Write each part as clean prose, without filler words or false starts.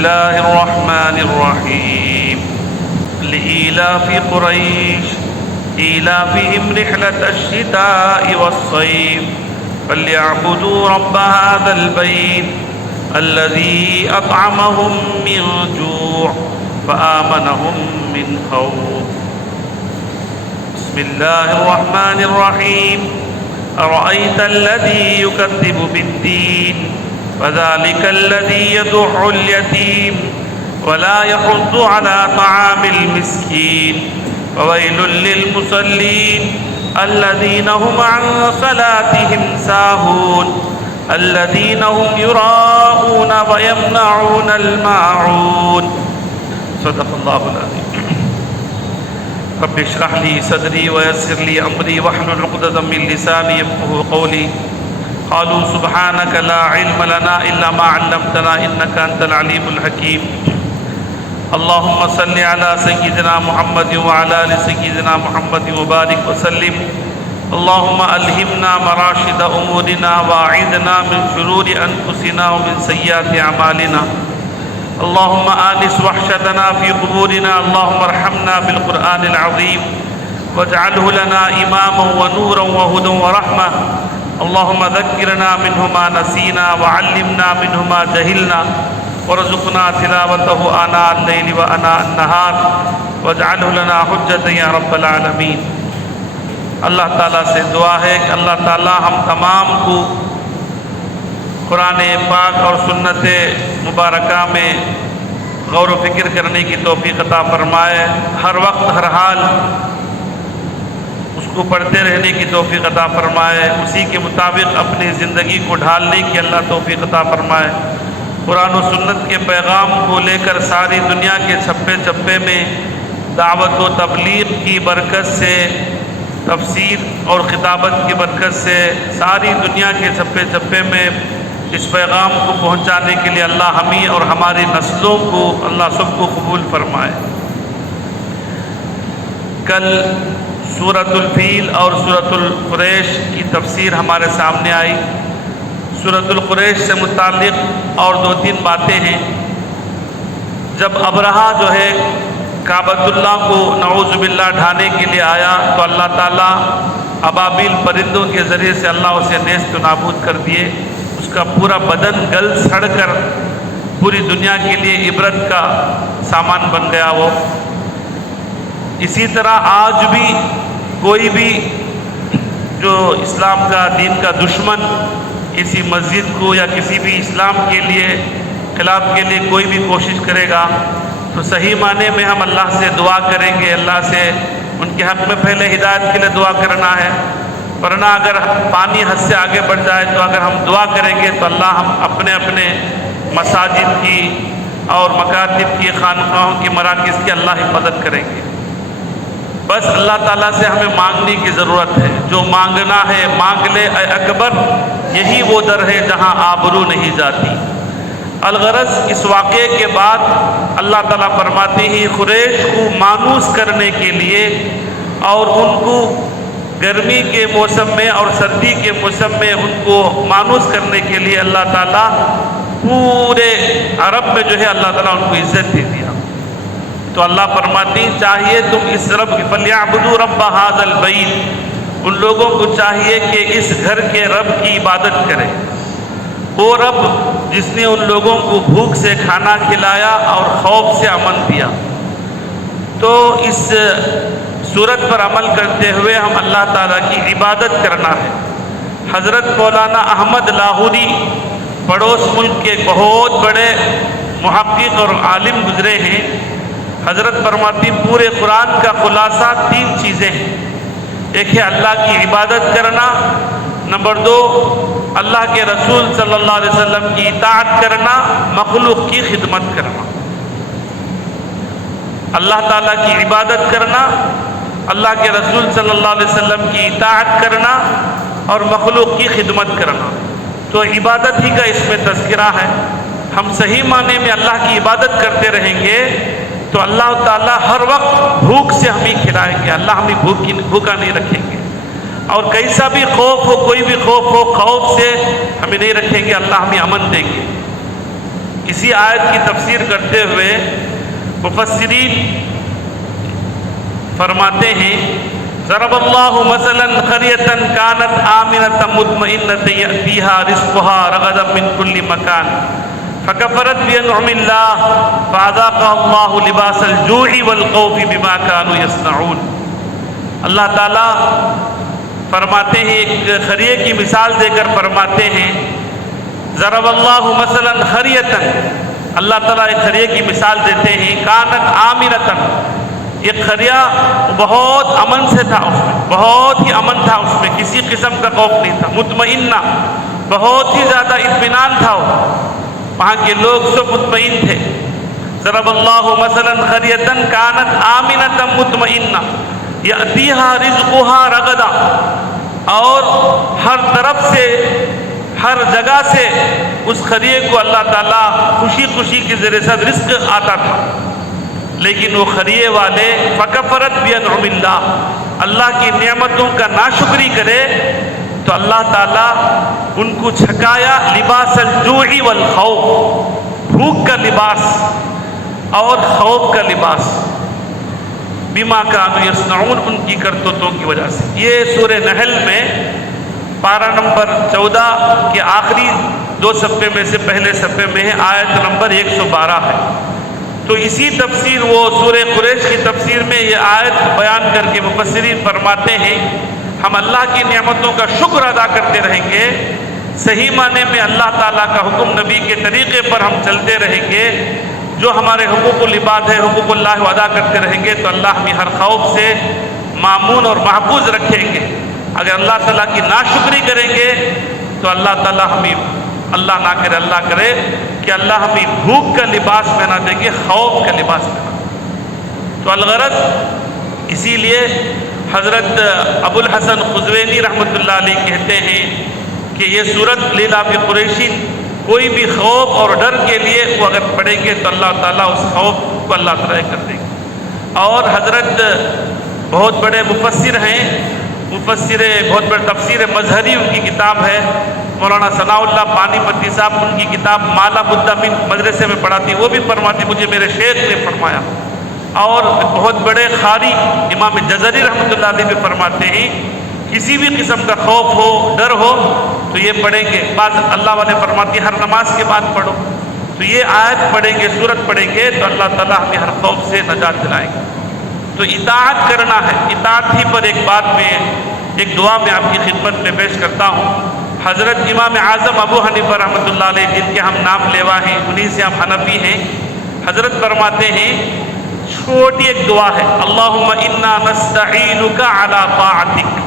الله الرحمن الرحيم لإيلاف قريش إيلافهم رحلة الشتاء والصيف فليعبدوا رب هذا البيت الذي أطعمهم من جوع فآمنهم من خوف. بسم الله الرحمن الرحيم أرأيت الذي يكذب بالدين فذلك الذي يدع اليتيم ولا يحض على طعام المسكين فويل للمصلين الذين هم عن صلاتهم ساهون الذين هم يراءون ويمنعون الماعون. صدق الله العظيم. رب اشرح لي صدري ويسر لي امري واحلل عقدة من لساني يفقهوا قولي. قالوا سبحانك لا علم لنا الا ما علمتنا انك انت العليم الحكيم. اللهم صل على سيدنا محمد وعلى ال سيدنا محمد وبارك وسلم. اللهم الهمنا مراشد امورنا واعذنا من شرور انفسنا ومن سيئات اعمالنا. اللهم آنس وحشتنا في قبورنا. اللهم ارحمنا بالقرآن العظيم واجعله لنا إماما ونورا وهدى ورحمة. اللهم ذكرنا منه ما نسينا وعلمنا منه ما جهلنا وارزقنا تلاوته آناء الليل وآناء النهار واجعله لنا حجة يا رب العالمين. اللہ تعالیٰ سے دعا ہے کہ اللہ تعالیٰ ہم تمام کو قرآن پاک اور سنت مبارکہ میں غور و فکر کرنے کی توفیق عطا فرمائے. ہر وقت ہر حال اس کو پڑھتے رہنے کی توفیق عطا فرمائے. اسی کے مطابق اپنی زندگی کو ڈھالنے کی اللہ توفیق عطا فرمائے. قرآن و سنت کے پیغام کو لے کر ساری دنیا کے چھپے چھپے میں دعوت و تبلیغ کی برکت سے، تفسیر اور خطابت کی برکت سے ساری دنیا کے چھپے چھپے میں اس پیغام کو پہنچانے کے لیے اللہ ہمیں اور ہماری نسلوں کو اللہ سب کو قبول فرمائے. کل سورۃ الفیل اور سورۃ القریش کی تفسیر ہمارے سامنے آئی. سورۃ القریش سے متعلق اور دو تین باتیں ہیں. جب ابرہہ جو ہے کعبۃ اللہ کو نعوذ باللہ ڈھانے کے لیے آیا تو اللہ تعالیٰ ابابیل پرندوں کے ذریعے سے اللہ اسے نیست و نابود کر دیے. اس کا پورا بدن گل سڑ کر پوری دنیا کے لیے عبرت کا سامان بن گیا وہ. اسی طرح آج بھی کوئی بھی جو اسلام کا دین کا دشمن کسی مسجد کو یا کسی بھی اسلام کے لیے خلاف کے لیے کوئی بھی کوشش کرے گا تو صحیح معنی میں ہم اللہ سے دعا کریں گے. اللہ سے ان کے حق میں پہلے ہدایت کے لیے دعا کرنا ہے، ورنہ اگر پانی حد سے آگے بڑھ جائے تو اگر ہم دعا کریں گے تو اللہ ہم اپنے اپنے مساجد کی اور مکاتب کی، خانقاہوں کی، مراکز کی اللہ حفاظت کریں گے. بس اللہ تعالیٰ سے ہمیں مانگنے کی ضرورت ہے. جو مانگنا ہے مانگ لے اے اکبر، یہی وہ در ہے جہاں آبرو نہیں جاتی. الغرض اس واقعے کے بعد اللہ تعالیٰ فرماتے ہیں قریش کو مانوس کرنے کے لیے اور ان کو گرمی کے موسم میں اور سردی کے موسم میں ان کو مانوس کرنے کے لیے اللہ تعالیٰ پورے عرب میں جو ہے اللہ تعالیٰ ان کو عزت دے دیا. تو اللہ فرماتی چاہیے تم اس رب فلیعبدوا رب ھذا البیت، ان لوگوں کو چاہیے کہ اس گھر کے رب کی عبادت کریں. وہ رب جس نے ان لوگوں کو بھوک سے کھانا کھلایا اور خوف سے امن دیا. تو اس صورت پر عمل کرتے ہوئے ہم اللہ تعالیٰ کی عبادت کرنا ہے. حضرت مولانا احمد لاہوری پڑوس ملک کے بہت بڑے محقق اور عالم گزرے ہیں. حضرت فرماتی پورے قرآن کا خلاصہ تین چیزیں ہیں. ایک ہے اللہ کی عبادت کرنا، نمبر دو اللہ کے رسول صلی اللہ علیہ وسلم کی اطاعت کرنا، مخلوق کی خدمت کرنا. اللہ تعالیٰ کی عبادت کرنا، اللہ کے رسول صلی اللہ علیہ وسلم کی اطاعت کرنا اور مخلوق کی خدمت کرنا. تو عبادت ہی کا اس میں تذکرہ ہے. ہم صحیح معنی میں اللہ کی عبادت کرتے رہیں گے تو اللہ تعالیٰ ہر وقت بھوک سے ہمیں کھلائیں گے. اللہ ہمیں بھوکا نہیں رکھیں گے. اور کیسا بھی خوف ہو، کوئی بھی خوف ہو، خوف سے ہمیں نہیں رکھیں گے. اللہ ہمیں امن دیں گے. اسی آیت کی تفسیر کرتے ہوئے مفسرین فرماتے ہیں ضرب اللہ مثلا قریۃ کانت آمنۃ مطمئنۃ یأتیہا رزقہا رغدا من کل مکان فکفرت بانعم اللہ فاذاقہا اللہ لباس الجوع والخوف بما کانوا یصنعون۔ اللہ تعالیٰ فرماتے ہیں، ایک قریے کی مثال دے کر فرماتے ہیں ضرب اللہ مثلا قریۃ، اللہ تعالیٰ ایک قریے کی مثال دیتے ہیں کانت آمنۃ، یہ قریہ بہت امن سے تھا، اس میں بہت ہی امن تھا، اس میں کسی قسم کا خوف نہیں تھا، مطمئنہ بہت ہی زیادہ اطمینان تھا، وہاں کے لوگ سب مطمئن تھے۔ ضرب اللہ مثلا قریۃ کانت آمنۃ مطمئنہ یأتیہا رزقہا رغدا، اور ہر طرف سے ہر جگہ سے اس قریے کو اللہ تعالیٰ خوشی خوشی کے ذریعے سے رزق آتا تھا، لیکن وہ قریے والے فکفرت بانعم اللہ، اللہ کی نعمتوں کا ناشکری کرے تو اللہ تعالیٰ ان کو چھکایا لباس الجوع والخوف، بھوک کا لباس اور خوف کا لباس، بما کانوا یصنعون، ان کی کرتوتوں کی وجہ سے۔ یہ سورہ نحل میں پارہ نمبر 14 کے آخری 2 صفحے میں سے پہلے صفحے میں ہے، آیت نمبر 112 ہے۔ تو اسی تفسیر وہ سورہ قریش کی تفسیر میں یہ آیت بیان کر کے مفسرین فرماتے ہیں ہم اللہ کی نعمتوں کا شکر ادا کرتے رہیں گے، صحیح معنی میں اللہ تعالیٰ کا حکم نبی کے طریقے پر ہم چلتے رہیں گے، جو ہمارے حقوق العباد ہے حقوق اللہ ادا کرتے رہیں گے تو اللہ ہمیں ہر خوف سے مامون اور محفوظ رکھیں گے۔ اگر اللہ تعالیٰ کی ناشکری کریں گے تو اللہ تعالیٰ ہمیں، اللہ نہ کرے اللہ کرے کہ اللہ ہمیں بھوک کا لباس پہنا دیں گے، خوف کا لباس پہنا۔ تو الغرض اسی لیے حضرت ابو الحسن خزوینی رحمۃ اللہ علیہ کہتے ہیں کہ یہ سورت لیلاف قریشی کوئی بھی خوف اور ڈر کے لیے وہ اگر پڑھیں گے تو اللہ تعالیٰ اس خوف کو اللہ تعالیٰ کر دیں گے۔ اور حضرت بہت بڑے مفسر ہیں، مفسر بہت بڑے تفسیر مظہری ان کی کتاب ہے، مولانا ثناء اللہ پانی پتی صاحب ان کی کتاب مالا بدہ من مدرسے میں پڑھاتی، وہ بھی فرماتی مجھے میرے شیخ نے فرمایا۔ اور بہت بڑے قاری امام جزری رحمۃ اللہ علیہ بھی فرماتے ہیں کسی بھی قسم کا خوف ہو ڈر ہو تو یہ پڑھیں گے، بعض اللہ والے فرماتی ہر نماز کے بعد پڑھو، تو یہ آیت پڑھیں گے، سورت پڑھیں گے تو اللہ تعالیٰ ہمیں ہر خوف سے نجات دلائیں گے۔ تو اطاعت کرنا ہے، اطاعت ہی پر ایک بات میں ایک دعا میں آپ کی خدمت میں پیش کرتا ہوں۔ حضرت امام اعظم ابو حنیفہ رحمۃ اللہ علیہ جن کے ہم نام لیوا ہیں، انہی سے ہم حنفی ہیں، حضرت فرماتے ہیں چھوٹی ایک دعا ہے، اللہم انا نستعینک علی طاعتک،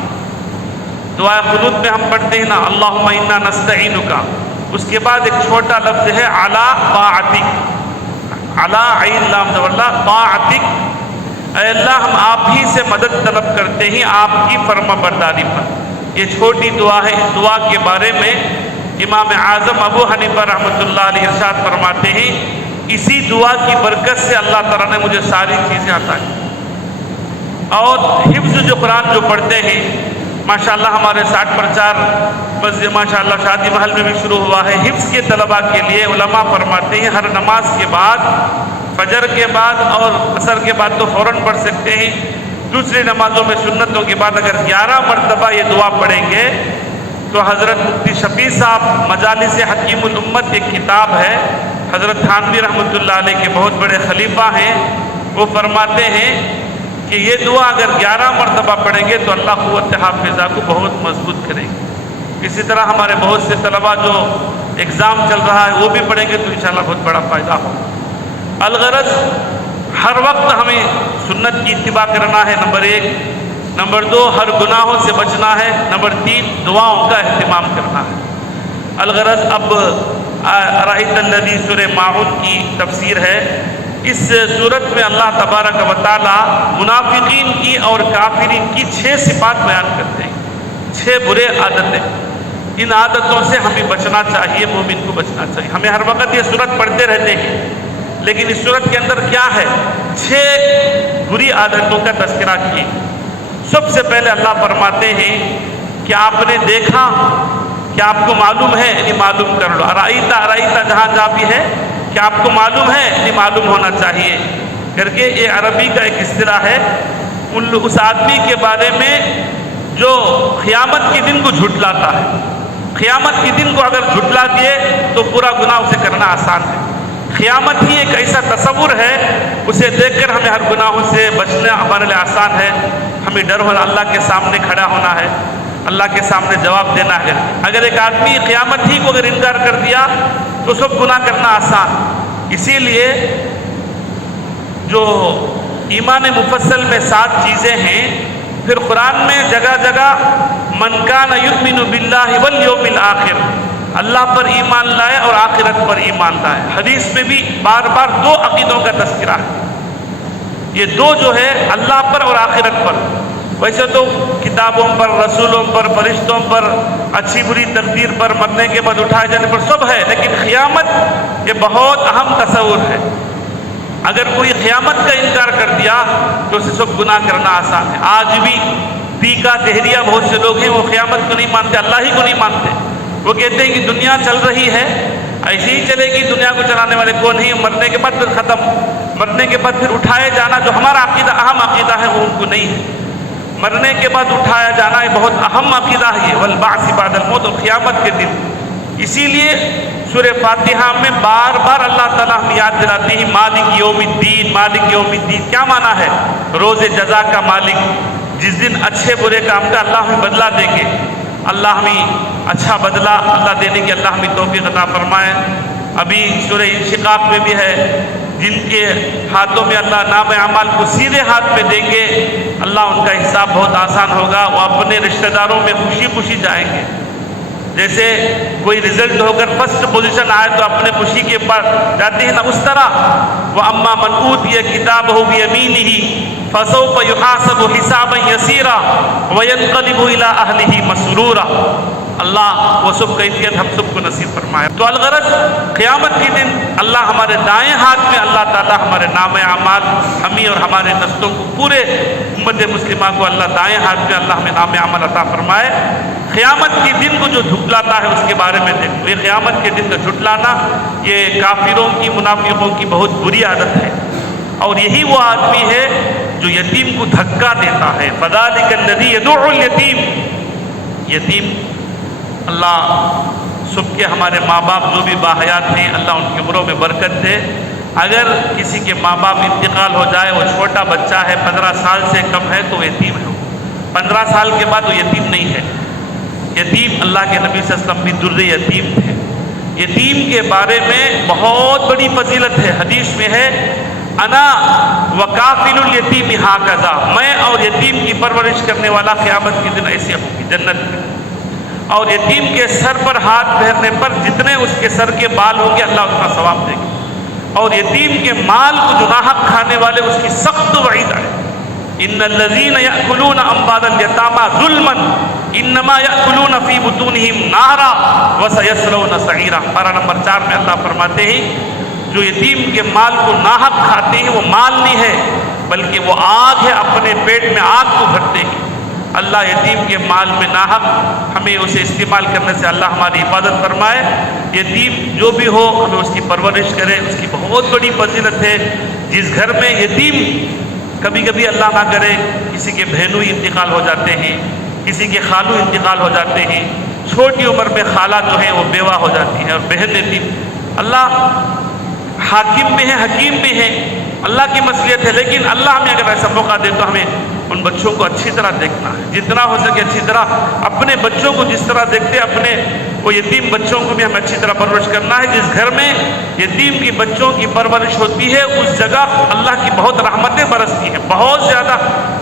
دعا قنوت میں ہم پڑھتے ہیں نا اللہم انا نستعینک، اس کے بعد ایک چھوٹا لفظ ہے علی طاعتک، علی عین لام زبر طاعتک، اے اللہ ہم آپ ہی سے مدد طلب کرتے ہیں آپ کی فرما برداری پر۔ یہ چھوٹی دعا ہے، اس دعا کے بارے میں امام اعظم ابو حنیفہ رحمۃ اللہ علیہ ارشاد فرماتے ہیں اسی دعا کی برکت سے اللہ تعالیٰ نے مجھے ساری چیزیں عطا کی۔ اور حفظ جو قرآن جو پڑھتے ہیں ماشاءاللہ ہمارے 60 پر 4 بس ماشاءاللہ شادی محل میں بھی شروع ہوا ہے، حفظ کے طلباء کے لیے علماء فرماتے ہیں ہر نماز کے بعد، فجر کے بعد اور عصر کے بعد تو فوراً پڑھ سکتے ہیں، دوسری نمازوں میں سنتوں کے بعد اگر 11 مرتبہ یہ دعا پڑھیں گے تو حضرت مفتی شفیع صاحب مجالس حکیم الامت ایک کتاب ہے، حضرت تھانوی رحمۃ اللہ علیہ کے بہت بڑے خلیفہ ہیں، وہ فرماتے ہیں کہ یہ دعا اگر 11 مرتبہ پڑھیں گے تو اللہ قوت حافظہ کو بہت مضبوط کرے گی۔ اسی طرح ہمارے بہت سے طلباء جو ایگزام چل رہا ہے وہ بھی پڑھیں گے تو انشاءاللہ بہت بڑا فائدہ ہوگا۔ الغرض ہر وقت ہمیں سنت کی اتباع کرنا ہے، نمبر 1، نمبر 2 ہر گناہوں سے بچنا ہے، نمبر 3 دعاؤں کا اہتمام کرنا ہے۔ الغرض اب ارأیت الذی سورہ ماعون کی تفسیر ہے، اس صورت میں اللہ تبارک و تعالی منافقین کی اور کافرین کی 6 صفات بیان کرتے ہیں، 6 برے عادتیں، ان عادتوں سے ہمیں بچنا چاہیے، مومن کو بچنا چاہیے۔ ہمیں ہر وقت یہ صورت پڑھتے رہتے ہیں لیکن اس صورت کے اندر کیا ہے، 6 بری عادتوں کا تذکرہ کیے۔ سب سے پہلے اللہ فرماتے ہیں کہ آپ نے دیکھا، کہ آپ کو معلوم ہے، یعنی معلوم کر لو۔ ارائیتا جہاں جہاں بھی ہے کیا آپ کو معلوم ہے؟ نہیں معلوم ہونا چاہیے کر کے یہ عربی کا ایک اصطلاح ہے اس آدمی کے بارے میں جو قیامت کے دن کو جھٹلاتا ہے. قیامت کے دن کو اگر جھٹلا دیے تو پورا گناہ اسے کرنا آسان ہے. قیامت ہی ایک ایسا تصور ہے، اسے دیکھ کر ہمیں ہر گناہوں سے بچنا ہمارے لیے آسان ہے. ہمیں ڈر ہونا، اللہ کے سامنے کھڑا ہونا ہے، اللہ کے سامنے جواب دینا ہے. اگر ایک آدمی قیامت ہی کو اگر انکار کر دیا تو سب گناہ کرنا آسان. اسی لیے جو ایمان مفصل میں 7 چیزیں ہیں، پھر قرآن میں جگہ جگہ من کان یؤمن باللہ والیوم الآخر، اللہ پر ایمان لائے اور آخرت پر ایمان لائے. حدیث میں بھی بار بار 2 عقیدوں کا تذکرہ ہے. یہ 2 جو ہے اللہ پر اور آخرت پر. ویسے تو کتابوں پر، رسولوں پر، فرشتوں پر، اچھی بری تقدیر پر، مرنے کے بعد اٹھائے جانے پر سب ہے، لیکن قیامت یہ بہت اہم تصور ہے. اگر کوئی قیامت کا انکار کر دیا تو اسے سب گناہ کرنا آسان ہے. آج بھی ٹیکا دہریہ بہت سے لوگ ہیں، وہ قیامت کو نہیں مانتے، اللہ ہی کو نہیں مانتے. وہ کہتے ہیں کہ دنیا چل رہی ہے، ایسے ہی چلے گی، دنیا کو چلانے والے کون ہیں، مرنے کے بعد پھر ختم، مرنے کے بعد پھر اٹھائے جانا جو ہمارا عقیدہ اہم عقیدہ ہے وہ ان کو نہیں ہے. مرنے کے بعد اٹھایا جانا یہ بہت اہم عقیدہ ہے، والبعث بعد الموت، اور قیامت کے دن. اسی لیے سورہ فاتحہ میں بار بار اللہ تعالیٰ ہم یاد دلاتے ہیں مالک یوم الدین، مالک یوم الدین. کیا معنی ہے؟ روز جزا کا مالک. جس دن اچھے برے کام کا اللہ ہمیں بدلہ دیں گے. اللہ ہمیں اچھا بدلہ اللہ دینے کی اللہ ہمیں توفیق عطا فرمائے. ابھی سورہ انشقاق میں بھی ہے، جن کے ہاتھوں میں اللہ نام اعمال کو سیدھے ہاتھ پہ دیں گے، اللہ ان کا حساب بہت آسان ہوگا. وہ اپنے رشتہ داروں میں خوشی خوشی جائیں گے. جیسے کوئی رزلٹ ہو کر فرسٹ پوزیشن آئے تو اپنے خوشی کے پاس جاتے ہیں نا، اس طرح وَأَمَّا مَنْ أُوتِيَ كِتَابَهُ بِيَمِينِهِ فَسَوْفَ يُحَاسَبُ حِسَابًا يَسِيرًا وَيَنْقَلِبُ إِلَىٰ أَهْلِهِ مَسْرُورًا. اللہ وہ سب کیفیت ہم سب کو نصیب فرمائے. تو الغرض قیامت کے دن اللہ ہمارے دائیں ہاتھ میں اللہ تعالیٰ ہمارے نام اعمال، ہمیں اور ہمارے نسلوں کو، پورے امت مسلمہ کو اللہ دائیں ہاتھ میں اللہ ہمیں نام اعمال عطا فرمائے. قیامت کے دن کو جو جھٹلاتا ہے اس کے بارے میں دیکھو. یہ قیامت کے دن کا جھٹلانا یہ کافروں کی، منافقوں کی بہت بری عادت ہے. اور یہی وہ آدمی ہے جو یتیم کو دھکا دیتا ہے. فَذَلِكَ الَّذِي يَدُعُّ الْيَتِيمَ. یتیم اللہ سب کے ہمارے ماں باپ جو بھی باحیات ہیں اللہ ان کی عمروں میں برکت دے. اگر کسی کے ماں باپ انتقال ہو جائے، وہ چھوٹا بچہ ہے، 15 سال سے کم ہے، تو وہ یتیم ہے. 15 سال کے بعد وہ یتیم نہیں ہے. یتیم اللہ کے نبی صلی اللہ علیہ وسلم بھی در یتیم تھے. یتیم کے بارے میں بہت بڑی فضیلت ہے. حدیث میں ہے انا وکافل الیتیم ہاکذا، میں اور یتیم کی پرورش کرنے والا قیامت کے دن ایسے ہوں گی جنت میں. اور یتیم کے سر پر ہاتھ پھیرنے پر جتنے اس کے سر کے بال ہوں گے اللہ اتنا ثواب دے گا. اور یتیم کے مال کو جو ناحق کھانے والے اس کی سخت وعید ہے. ان الذین یأکلون اموال الیتامی ظلما انما یأکلون فی بطونہم نارا وسیصلون سعیرا. پارہ نمبر 4 میں اللہ فرماتے ہیں جو یتیم کے مال کو ناحق کھاتے ہیں وہ مال نہیں ہے بلکہ وہ آگ ہے، اپنے پیٹ میں آگ کو بھرتے ہیں. اللہ یتیم کے مال میں ناحق ہمیں اسے استعمال کرنے سے اللہ ہماری حفاظت فرمائے. یتیم جو بھی ہو ہمیں اس کی پرورش کرے، اس کی بہت بڑی فضیلت ہے. جس گھر میں یتیم، کبھی کبھی اللہ نہ کرے کسی کے بہنوئی انتقال ہو جاتے ہیں، کسی کے خالو انتقال ہو جاتے ہیں، چھوٹی عمر میں خالہ جو ہیں وہ بیوہ ہو جاتی ہیں اور بہن یتیم. اللہ حاکم بھی ہے، حکیم بھی ہے، اللہ کی مصلحت ہے. لیکن اللہ ہمیں اگر ایسا موقع دے تو ہمیں ان بچوں کو اچھی طرح دیکھنا ہے، جتنا ہو سکے اچھی طرح. اپنے بچوں کو جس طرح دیکھتے اپنے وہ یتیم بچوں کو بھی ہمیں اچھی طرح پرورش کرنا ہے. جس گھر میں یتیم کی بچوں کی پرورش ہوتی ہے اس جگہ اللہ کی بہت رحمتیں برستی ہیں، بہت زیادہ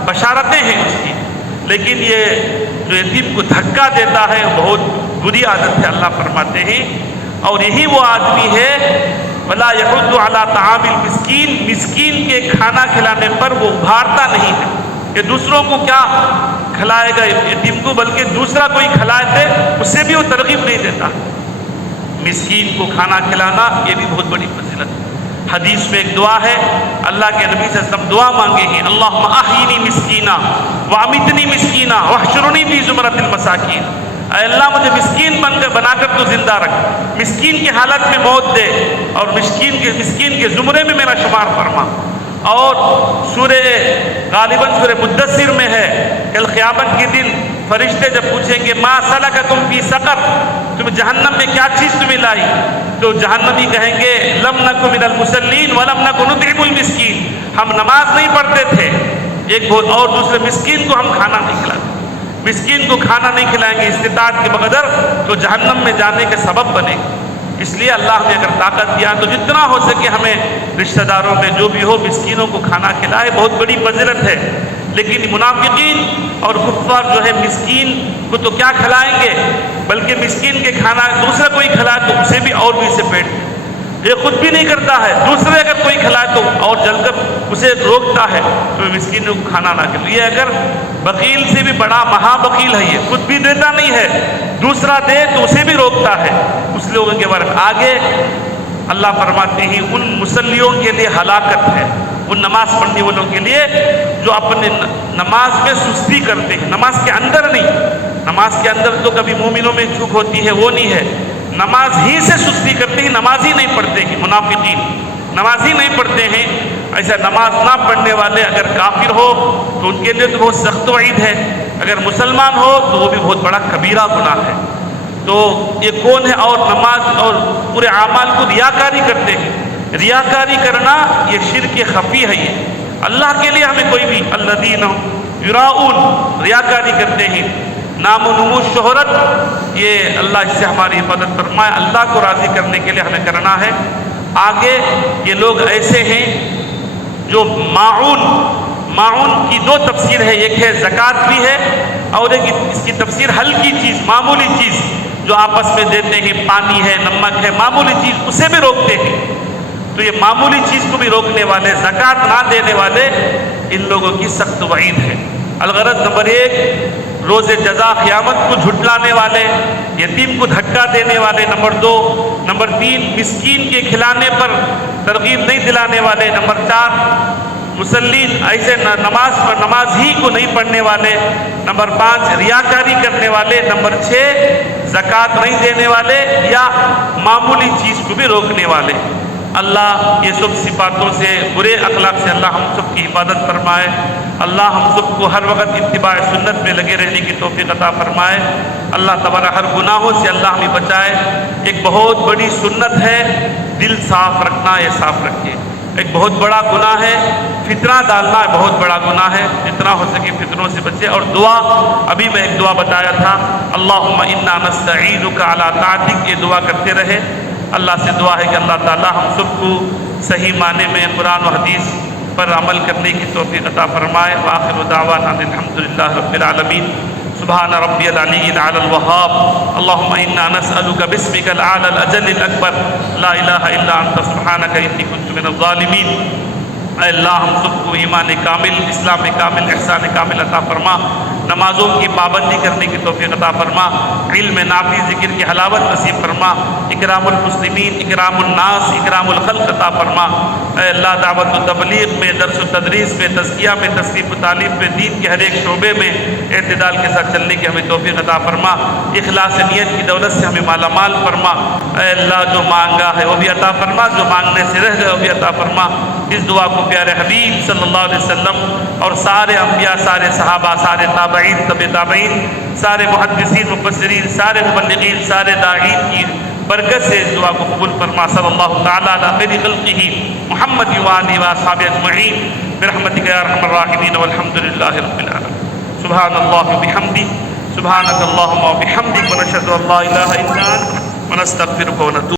بشارتیں ہیں اس کی. لیکن یہ جو یتیم کو دھکا دیتا ہے بہت بری عادت ہے اللہ فرماتے ہیں. اور یہی وہ آدمی ہے وَلَا يَحُضُّ عَلَىٰ طَعَامِ الْمِسْكِينِ، مسکین کے کھانا کھلانے پر وہ ابھارتا نہیں ہے. کہ دوسروں کو کیا کھلائے گا یتیم کو، بلکہ دوسرا کوئی کھلائے تھے اس سے بھی وہ ترغیب نہیں دیتا. مسکین کو کھانا کھلانا یہ بھی بہت بڑی فضیلت ہے. حدیث میں ایک دعا ہے، اللہ کے نبی صلی اللہ علیہ وسلم دعا مانگے ہیں، اللہم احیینی مسکینا وامیتنی مسکینا واحشرنی فی زمرۃ المساکین، اے اللہ مجھے مسکین بنا کر تو زندہ رکھ، مسکین کی حالت میں موت دے اور مسکین کے زمرے میں میرا شمار فرما۔ اور غالباً سورہ مدثر میں ہے، کل قیامت کے دن فرشتے جب پوچھیں گے ما سلککم فی سقر، تم جہنم میں کیا چیز تمہیں لائی، تو جہنمی کہیں گے لم نک من المصلین ولم نک نطعم المسکین، ہم نماز نہیں پڑھتے تھے اور دوسرے مسکین کو ہم کھانا نہیں کھلاتے، مسکین کو کھانا نہیں کھلائیں گے استطاعت کے بغیر تو جہنم میں جانے کے سبب بنے گا۔ اس لیے اللہ نے اگر طاقت دیا تو جتنا ہو سکے ہمیں رشتہ داروں میں جو بھی ہو مسکینوں کو کھانا کھلائے، بہت بڑی فضیلت ہے۔ لیکن منافقین اور کفار جو ہے مسکین کو تو کیا کھلائیں گے، بلکہ مسکین کے کھانا دوسرا کوئی کھلائے تو اسے بھی اور بھی سے پیٹ، یہ خود بھی نہیں کرتا ہے، دوسرے اگر کوئی کھلائے تو اور جل کر اسے روکتا ہے تو مسکینوں کو کھانا نہ کھلائے۔ یہ اگر بخیل سے بھی بڑا مہا بخیل ہے، یہ خود بھی دیتا نہیں ہے، دوسرا دے تو اسے بھی روکتا ہے۔ اس لوگوں کے بارے میں آگے اللہ فرماتے ہیں ان مصلیوں کے لیے ہلاکت ہے، ان نماز پڑھنے والوں کے لیے جو اپنے نماز میں سستی کرتے ہیں، نماز کے اندر نہیں، نماز کے اندر تو کبھی مومنوں میں چوک ہوتی ہے، وہ نہیں ہے، نماز ہی سے سستی کرتے ہیں، نماز ہی نہیں پڑھتے ہیں، منافقین نماز ہی نہیں پڑھتے ہیں۔ ایسا نماز نہ پڑھنے والے اگر کافر ہو تو ان کے لیے تو بہت سخت وعید ہے، اگر مسلمان ہو تو وہ بھی بہت بڑا کبیرہ گناہ ہے۔ تو یہ کون ہے اور نماز اور پورے اعمال کو ریاکاری کرتے ہیں، ریاکاری کرنا یہ شرک خفی ہے، یہ اللہ کے لیے ہمیں کوئی بھی الذین یراؤن ریاکاری کرتے ہیں، نام و نمود شہرت، یہ اللہ اس سے ہماری حفاظت فرمائے، اللہ کو راضی کرنے کے لیے ہمیں کرنا ہے۔ آگے یہ لوگ ایسے ہیں جو معاون کی دو تفسیر ہے، ایک ہے زکوٰۃ بھی ہے اور ایک اس کی تفسیر ہلکی چیز، معمولی چیز جو آپس میں دیتے ہیں، پانی ہے، نمک ہے، معمولی چیز اسے بھی روکتے ہیں۔ تو یہ معمولی چیز کو بھی روکنے والے، زکوٰۃ نہ دینے والے، ان لوگوں کی سخت وعید ہے۔ الغرض نمبر 1 روز جزا قیامت کو جھٹلانے والے، یتیم کو دھکا دینے والے، نمبر 2، نمبر 3 مسکین کے کھلانے پر ترغیب نہیں دلانے والے، نمبر 4 مسلین ایسے نماز ہی کو نہیں پڑھنے والے، نمبر 5 ریاکاری کرنے والے، نمبر 6 زکوٰۃ نہیں دینے والے یا معمولی چیز کو بھی روکنے والے۔ اللہ یہ سب صفاتوں سے، برے اخلاق سے اللہ ہم سب کی حفاظت فرمائے، اللہ ہم سب کو ہر وقت اتباع سنت میں لگے رہنے کی توفیق عطا فرمائے، اللہ تبارک ہر گناہوں سے اللہ ہمیں بچائے۔ ایک بہت بڑی سنت ہے دل صاف رکھنا، یہ صاف رکھے۔ ایک بہت بڑا گناہ ہے فتنہ ڈالنا، بہت بڑا گناہ ہے، جتنا ہو سکے فتنوں سے بچے۔ اور دعا، ابھی میں ایک دعا بتایا تھا، اللہم انا نستعینک علی طاعتک، یہ دعا کرتے رہے۔ اللہ سے دعا ہے کہ اللہ تعالی ہم سب کو صحیح معنی میں قرآن و حدیث پر عمل کرنے کی توفیق عطا فرمائے۔ وآخر دعوانا الحمدللہ رب العالمین۔ سبحان ربی العلی الاعلی الوہاب، اللہم انا نسألک باسمک الاعلی الاجل الاکبر، لا الہ الا انت سبحانک انی کنت من الظالمین۔ اے اللہ ہم سب کو ایمان کامل، اسلام کامل، احسان کامل عطا فرما، نمازوں کی پابندی کرنے کی توفیق عطا فرما، علم نافع ذکر کی حلاوت نصیب فرما، اکرام المسلمین، اکرام الناس، اکرام الخلق عطا فرما۔ اے اللہ دعوت و تبلیغ میں، درس و تدریس میں، تزکیہ میں، تصنیف و تعلیم میں، دین کے ہر ایک شعبے میں اعتدال کے ساتھ چلنے کی ہمیں توفیق عطا فرما، اخلاص نیت کی دولت سے ہمیں مالا مال فرما۔ اے اللہ جو مانگا ہے وہ بھی عطا فرما، جو مانگنے سے رہ گئے وہ بھی عطا فرما۔ اس دعا کو پیارے حبیب صلی اللہ علیہ وسلم اور سارے انبیاء، سارے صحابہ، سارے تابعین، تبع تابعین، سارے محدثین، مفسرین، سارے مبلغین، سارے داعین کی برکت سے اس دعا کو قبول فرما۔ صلی اللہ تعالیٰ علی خیر خلقہ محمد وآلہ وصحبہ اجمعین برحمتک یا ارحم الراحمین والحمد للہ رب العالمین۔ سبحان اللہ وبحمدہ، سبحانک اللہم وبحمدک، ونشہد ان لا الہ الا انت، ونستغفرک ونتوب